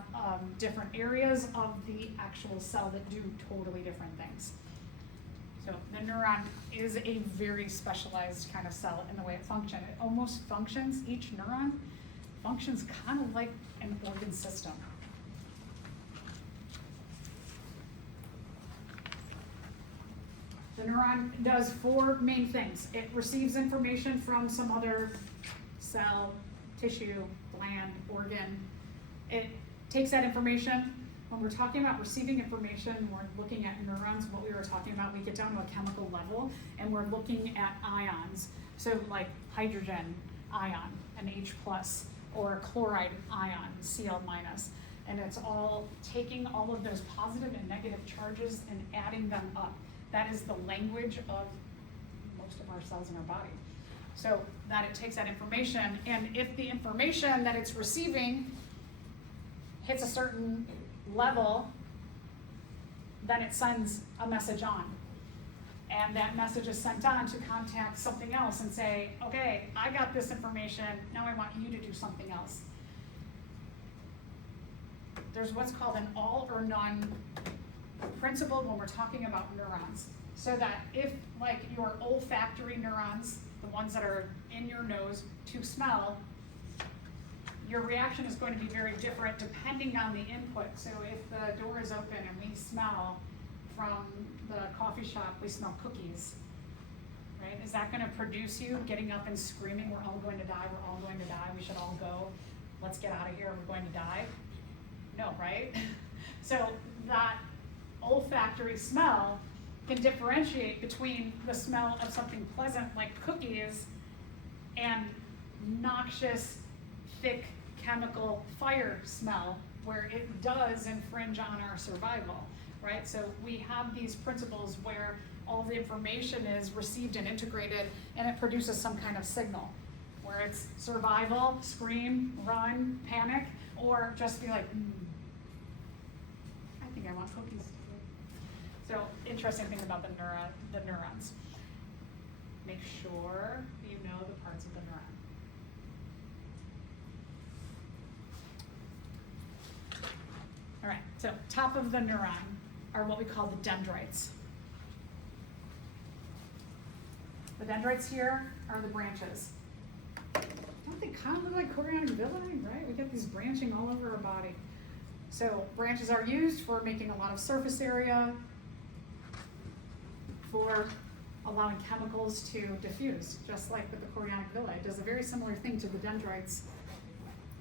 different areas of the actual cell that do totally different things. So the neuron is a very specialized kind of cell in the way it functions. It almost functions, each neuron functions kind of like an organ system. The neuron does four main things. It receives information from some other cell, tissue, gland, organ. It takes that information. When we're talking about receiving information, we're looking at neurons, what we were talking about, we get down to a chemical level, and we're looking at ions. So like hydrogen ion, an H+, or a chloride ion, Cl-. And it's all taking all of those positive and negative charges and adding them up. That is the language of most of our cells in our body. So that it takes that information, and if the information that it's receiving hits a certain level, then it sends a message on. And that message is sent on to contact something else and say, okay, I got this information, now I want you to do something else. There's what's called an all or none principle when we're talking about neurons. So that if, like, your olfactory neurons, the ones that are in your nose to smell, your reaction is going to be very different depending on the input. So if the door is open and we smell from the coffee shop, we smell cookies, right? Is that gonna produce you getting up and screaming, we're all going to die, we're all going to die, we should all go, let's get out of here, we're going to die? No, right? So that olfactory smell can differentiate between the smell of something pleasant like cookies and noxious, thick chemical fire smell, where it does infringe on our survival, right? So we have these principles where all the information is received and integrated, and it produces some kind of signal, where it's survival, scream, run, panic, or just be like, I think I want cookies. So interesting thing about the neurons. Make sure you know the parts of the neuron. All right, so top of the neuron are what we call the dendrites. The dendrites here are the branches. Don't they kind of look like chorionic villi, right? We get these branching all over our body. So branches are used for making a lot of surface area, for allowing chemicals to diffuse, just like with the chorionic villi. It does a very similar thing to the dendrites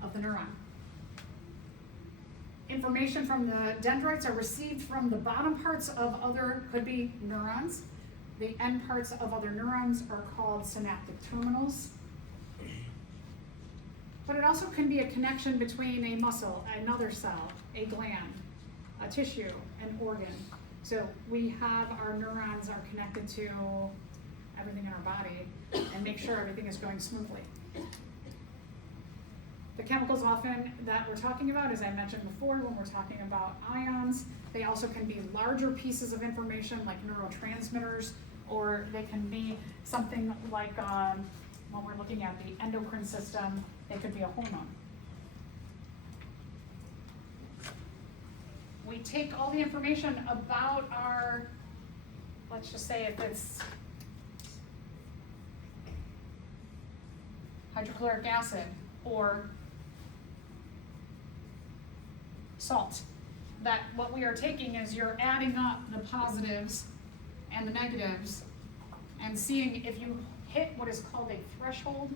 of the neuron. Information from the dendrites are received from the bottom parts of other, could be neurons. The end parts of other neurons are called synaptic terminals. But it also can be a connection between a muscle, another cell, a gland, a tissue, an organ. So we have our neurons are connected to everything in our body and make sure everything is going smoothly. The chemicals often that we're talking about, as I mentioned before, when we're talking about ions, they also can be larger pieces of information like neurotransmitters, or they can be something like, when we're looking at the endocrine system, they could be a hormone. We take all the information about our, let's just say if it's hydrochloric acid or salt, that what we are taking is you're adding up the positives and the negatives and seeing if you hit what is called a threshold.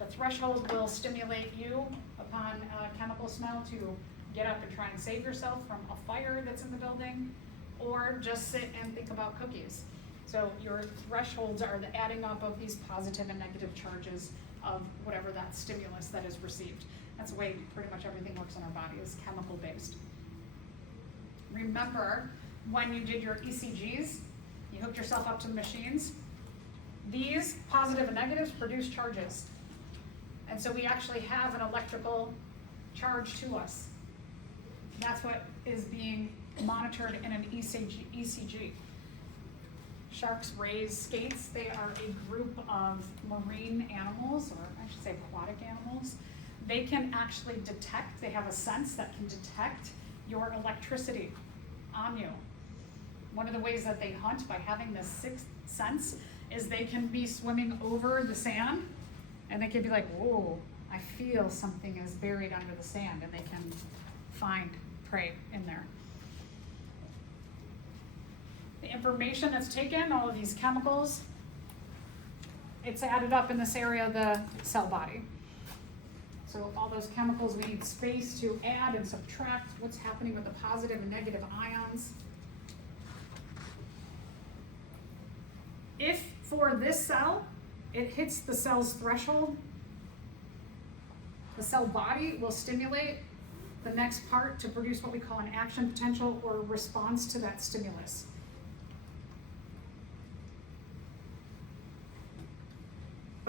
The threshold will stimulate you upon a chemical smell to get up and try and save yourself from a fire that's in the building, or just sit and think about cookies. So your thresholds are the adding up of these positive and negative charges of whatever that stimulus that is received. That's the way pretty much everything works in our body, is chemical based. Remember, when you did your ECGs, you hooked yourself up to the machines, these positive and negatives produce charges. And so we actually have an electrical charge to us. That's what is being monitored in an ECG. Sharks, rays, skates, they are a group of marine animals, or I should say aquatic animals. They can actually detect, they have a sense that can detect your electricity on you. One of the ways that they hunt by having this sixth sense is they can be swimming over the sand and they can be like, whoa, I feel something is buried under the sand, and they can find prey in there. The information that's taken, all of these chemicals, it's added up in this area of the cell body. So all those chemicals, we need space to add and subtract what's happening with the positive and negative ions. If for this cell, it hits the cell's threshold, the cell body will stimulate the next part to produce what we call an action potential or response to that stimulus.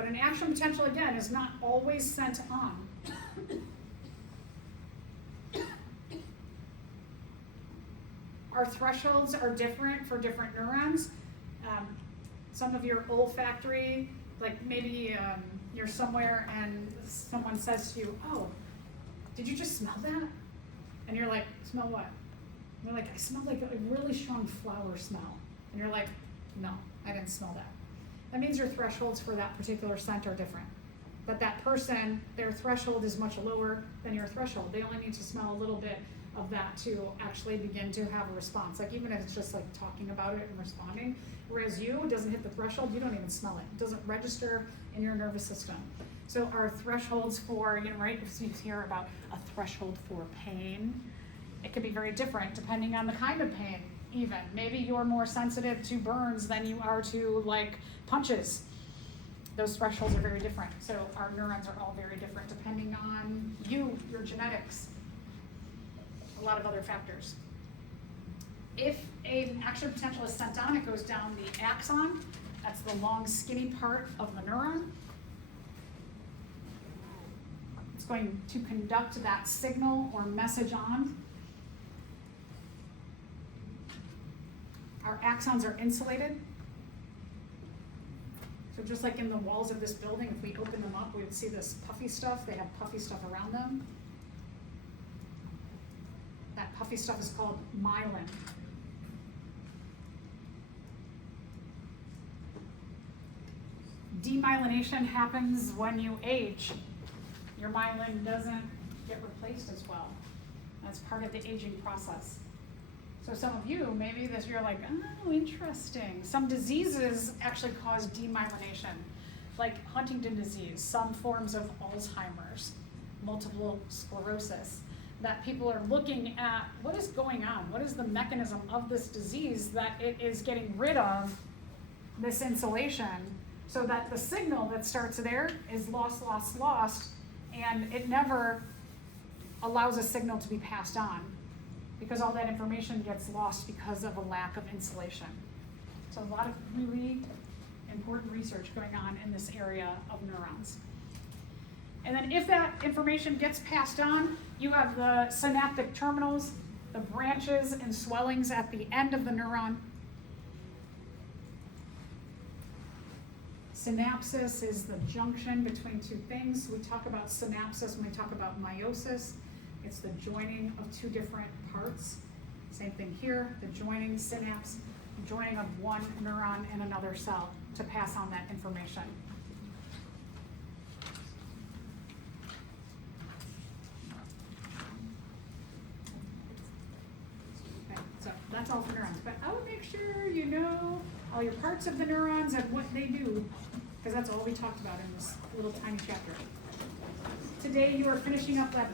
But an action potential, again, is not always sent on. Our thresholds are different for different neurons. Some of your olfactory, like maybe you're somewhere and someone says to you, oh, did you just smell that? And you're like, smell what? And they're like, I smell like a really strong flower smell. And you're like, no, I didn't smell that. That means your thresholds for that particular scent are different. But that person, their threshold is much lower than your threshold. They only need to smell a little bit of that to actually begin to have a response. Like even if it's just like talking about it and responding, whereas you, it doesn't hit the threshold, you don't even smell it. It doesn't register in your nervous system. So our thresholds for, right, if you hear about a threshold for pain, it could be very different depending on the kind of pain even. Maybe you're more sensitive to burns than you are to like punches. Those thresholds are very different. So our neurons are all very different depending on you, your genetics, a lot of other factors. If an action potential is sent on, it goes down the axon. That's the long skinny part of the neuron. It's going to conduct that signal or message on. Our axons are insulated. So just like in the walls of this building, if we open them up, we would see this puffy stuff. They have puffy stuff around them. That puffy stuff is called myelin. Demyelination happens when you age. Your myelin doesn't get replaced as well. That's part of the aging process. So some of you, maybe this you're like, oh, interesting. Some diseases actually cause demyelination, like Huntington disease, some forms of Alzheimer's, multiple sclerosis, that people are looking at what is going on, what is the mechanism of this disease that it is getting rid of this insulation so that the signal that starts there is lost, and it never allows a signal to be passed on because all that information gets lost because of a lack of insulation. So a lot of really important research going on in this area of neurons. And then if that information gets passed on, you have the synaptic terminals, the branches and swellings at the end of the neuron. Synapsis is the junction between two things. We talk about synapsis when we talk about meiosis. It's the joining of two different parts. Same thing here, the joining synapse, joining of one neuron and another cell to pass on that information. Okay, so that's all for neurons, but I would make sure you know all your parts of the neurons and what they do, because that's all we talked about in this little tiny chapter. Today you are finishing up that